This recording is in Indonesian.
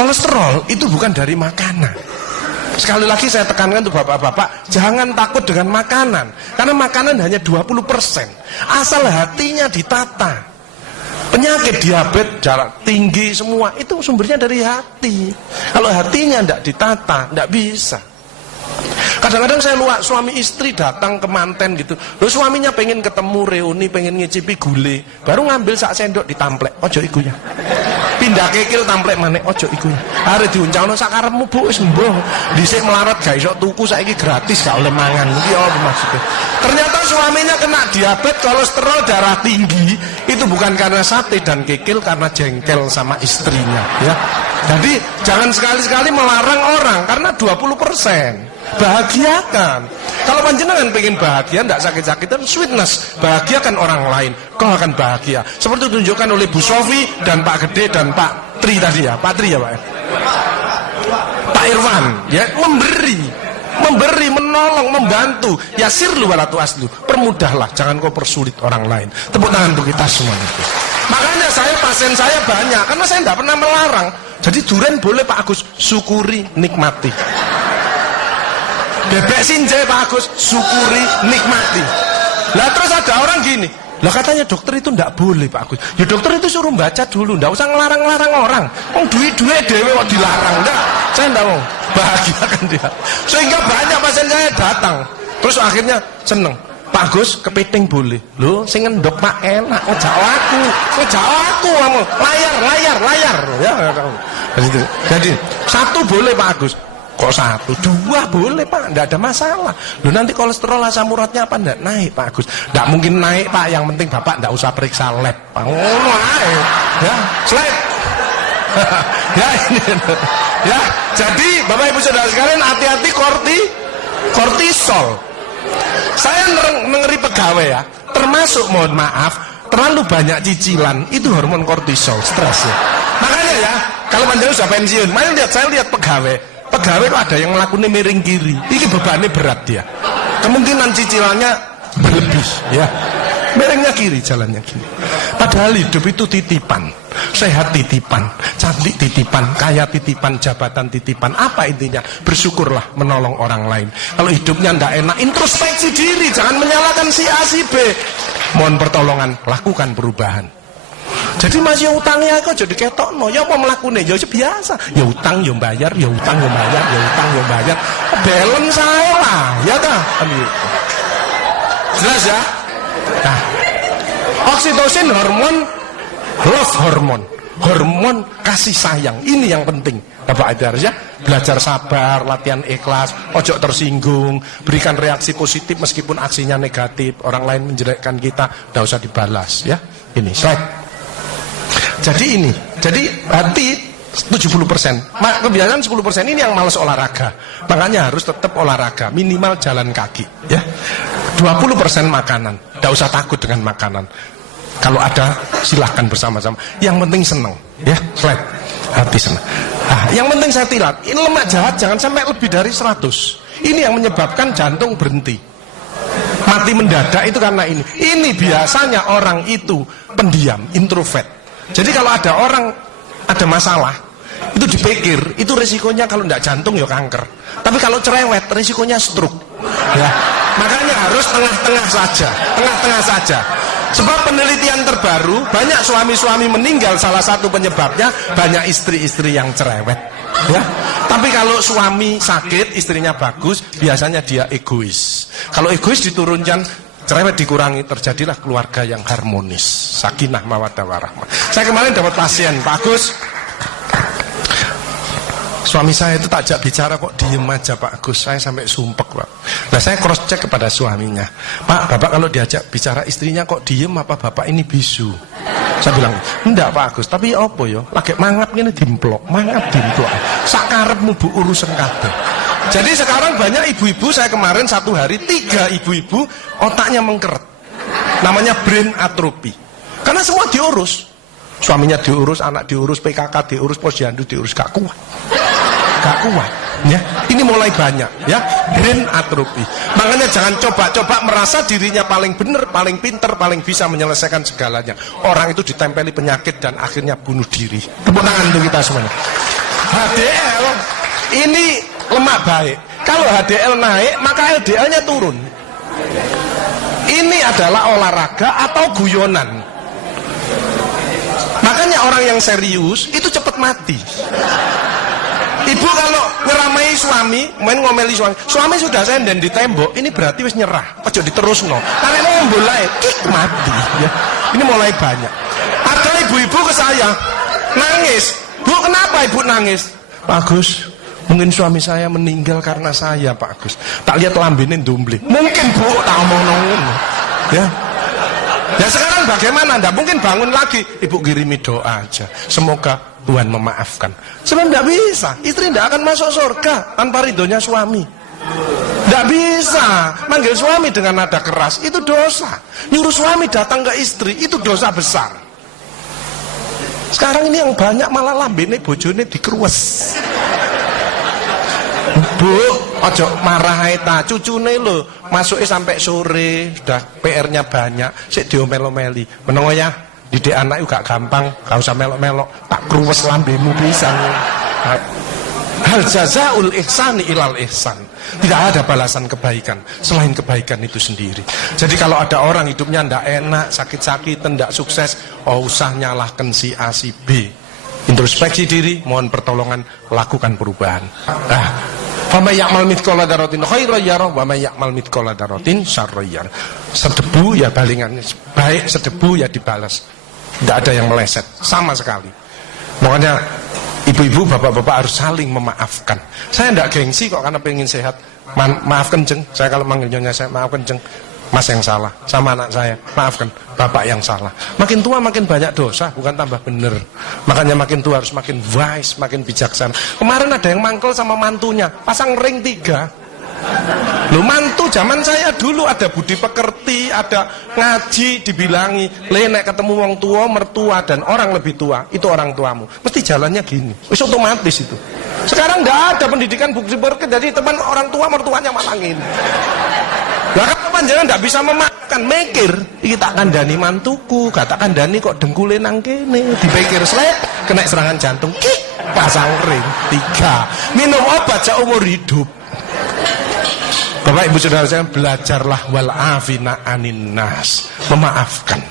Kolesterol itu bukan dari makanan. Sekali lagi saya tekankan untuk bapak-bapak, jangan takut dengan makanan, karena makanan hanya 20%. Asal hatinya ditata. Penyakit diabetes, darah tinggi, semua itu sumbernya dari hati. Kalau hatinya tidak ditata, tidak bisa. Kadang-kadang saya lihat suami istri datang ke manten gitu, lalu suaminya pengen ketemu reuni, pengen ngicipi gulai, baru ngambil sak sendok ditamplek, ojo iku ya. Pindah kekil tamplek manek, ojo iku ya. Are diuncangno sak karepmu Bu, wis mbuh. Dhisik melarat gak iso tuku, saiki gratis gak oleh mangan. Iki apa maksudnya? Ternyata suaminya kena diabetes, kolesterol, darah tinggi, itu bukan karena sate dan kekil, karena jengkel sama istrinya, ya. Jadi jangan sekali-sekali melarang orang karena 20%. Bahagiakan. Kalau panjenengan pengen bahagia, tidak sakit-sakitan, sweetness, bahagiakan orang lain, kau akan bahagia. Seperti ditunjukkan oleh Bu Sofi dan Pak Gede dan Pak Tri tadi ya, Pak Tri ya Pak. Pak Irwan, ya, memberi, menolong, membantu. Yasir lu walatu aslu. Permudahlah, jangan kau persulit orang lain. Tepuk tangan untuk kita semua. Makanya pasien saya banyak, karena saya tidak pernah melarang. Jadi durian boleh Pak Agus, syukuri, nikmati. Bebek sinjai Pak Agus, syukuri, nikmati. Lah terus ada orang gini, lah katanya dokter itu ndak boleh Pak Agus. Ya dokter itu suruh baca dulu, ndak usah ngelarang-larang orang. Duit-duit dewe kok dilarang, enggak. Saya ndak mau, bahagiakan dia. Sehingga banyak pasien saya datang, terus akhirnya seneng. Pak Agus, kepiting boleh. Loh, sing ngendok Pak enak, ngejak aku kamu. Layar. Ya, jadi satu boleh Pak Agus. Kok satu, dua boleh Pak, enggak ada masalah. Loh nanti kolesterol asam uratnya apa enggak naik Pak Agus? Enggak mungkin naik Pak, yang penting Bapak enggak usah periksa lab. Pak, ngono ae. Ya, slide. Ya ini. Ya, jadi Bapak Ibu Saudara sekalian hati-hati kortisol. Saya ngeri pegawai ya, termasuk mohon maaf, terlalu banyak cicilan, itu hormon kortisol, stres ya. Makanya ya, kalau panjenengan sudah pensiun, saya lihat pegawai kok ada yang melakukan miring kiri, ini bebannya berat dia, kemungkinan cicilannya berlebih ya, miringnya kiri, jalannya kiri. Padahal hidup itu titipan, sehat titipan, cantik titipan, kaya titipan, jabatan titipan. Apa intinya? Bersyukurlah, menolong orang lain. Kalau hidupnya ndak enak, introspeksi diri, jangan menyalahkan si A si B, mohon pertolongan, lakukan perubahan. Jadi masih utangnya kok jadi ketok no, ya apa melakukannya, ya biasa, ya utang ya bayar, ya utang ya bayar, ya utang ya bayar, balance saya lah, ya dah, jelas ya. Nah, oksitosin love hormon kasih sayang, ini yang penting. Bapak Adi ya, belajar sabar, latihan ikhlas, ojo tersinggung, berikan reaksi positif meskipun aksinya negatif, orang lain menjelekkan kita, tidak usah dibalas ya. Ini slide. Jadi hati 70%, kebiasaan 10% ini yang malas olahraga, makanya harus tetap olahraga, minimal jalan kaki ya. 20% makanan, tidak usah takut dengan makanan, kalau ada silahkan bersama-sama, yang penting senang ya. Slide, hati senang. Nah, yang penting saya tilat, ini lemak jahat jangan sampai lebih dari 100, ini yang menyebabkan jantung berhenti, mati mendadak itu karena ini biasanya orang itu pendiam, introvert. Jadi kalau ada orang ada masalah, itu dipikir, itu resikonya kalau tidak jantung ya kanker. Tapi kalau cerewet, resikonya stroke. Ya, makanya harus tengah-tengah saja. Sebab penelitian terbaru, banyak suami-suami meninggal, salah satu penyebabnya banyak istri-istri yang cerewet. Ya, tapi kalau suami sakit, istrinya bagus, biasanya dia egois. Kalau egois diturunkan, cerewet dikurangi, terjadilah keluarga yang harmonis, sakinah mawaddah warahmah. Saya kemarin dapat pasien, Pak Agus, suami saya itu tak ajak bicara kok diem aja Pak Agus, saya sampai sumpek Pak. Nah saya cross check kepada suaminya, Pak, Bapak kalau diajak bicara istrinya kok diem, apa Bapak ini bisu? Saya bilang, enggak Pak Agus, tapi apa yo, lagi mangap ini dimplok, sakarepmu bu urusan kabeh. Jadi sekarang banyak ibu-ibu, saya kemarin satu hari 3 ibu-ibu otaknya mengkeret, namanya brain atrophy, karena semua diurus, suaminya diurus, anak diurus, PKK diurus, posyandu diurus, gak kuat ya. Ini mulai banyak ya, brain atrophy. Makanya jangan coba-coba merasa dirinya paling benar, paling pinter, paling bisa menyelesaikan segalanya. Orang itu ditempeli penyakit dan akhirnya bunuh diri. Tepuk tangan untuk kita semuanya. HDL ini lemak baik. Kalau HDL naik, maka LDL-nya turun. Ini adalah olahraga atau guyonan. Makanya orang yang serius itu cepat mati. Ibu kalau ngeramai suami, main ngomeli suami sudah senden di tembok, ini berarti wis nyerah. Ojo diterusno. Karena ngombol ae, mati ya. Ini mulai banyak. Ada ibu-ibu ke saya nangis. Bu, kenapa ibu nangis? Pak Agus, mungkin suami saya meninggal karena saya, Pak Agus. Tak lihat lambene ndumble. Mungkin Bu, tak omong ngono. Ya. Ya sekarang bagaimana? Nggak mungkin bangun lagi. Ibu kirimi doa aja. Semoga Tuhan memaafkan. Sebab tidak bisa. Istri tidak akan masuk surga tanpa ridhonya suami. Tidak bisa. Manggil suami dengan nada keras itu dosa. Nyuruh suami datang ke istri itu dosa besar. Sekarang ini yang banyak malah lambene bojone dikeruwes. Bu, ojo marah ta, cucune lho, masuknya sampai sore, sudah PR-nya banyak, sik diomel-omeli. Menengo ya, didik anak juga gampang, gak usah melok-melok, tak kruwes lambemu pisan. Hal jazaul ihsani ilal ihsan. Tidak ada balasan kebaikan selain kebaikan itu sendiri. Jadi kalau ada orang hidupnya ndak enak, sakit-sakitan, ndak sukses, oh usah nyalahkan si A si B. Introspeksi diri, mohon pertolongan, lakukan perubahan. Fama ya'mal mithqala dzarratin khairan yarah wa may ya'mal mithqala dzarratin syarran yarah. Sedebu ya balingannya, baik sedebu ya dibalas. Tidak ada yang meleset sama sekali. Makanya ibu-ibu, bapak-bapak harus saling memaafkan. Saya tidak gengsi kok karena pengen sehat. Maaf kenceng, saya kalau manggilnya saya maaf kenceng. Mas yang salah, sama anak saya, maafkan, bapak yang salah. Makin tua makin banyak dosa, bukan tambah bener. Makanya makin tua harus makin wise, makin bijaksana. Kemarin ada yang mangkel sama mantunya, pasang ring 3. Loh, mantu zaman saya dulu ada budi pekerti, ada ngaji, dibilangi, nek ketemu wong tua, mertua dan orang lebih tua, itu orang tuamu. Mesti jalannya gini, wis otomatis itu. Sekarang nggak ada pendidikan budi pekerti, jadi teman orang tua mertuanya malah gini. Lah kan panjenengan ndak bisa memakan, mikir, iki tak kandhani mantuku, gak tak kandhani kok dengkule nang kene, dipikir slep, kena serangan jantung, pasang ring 3. Minum obat seumur hidup. Bapak Ibu Saudara saya, belajarlah wal afina anin nas, memaafkan.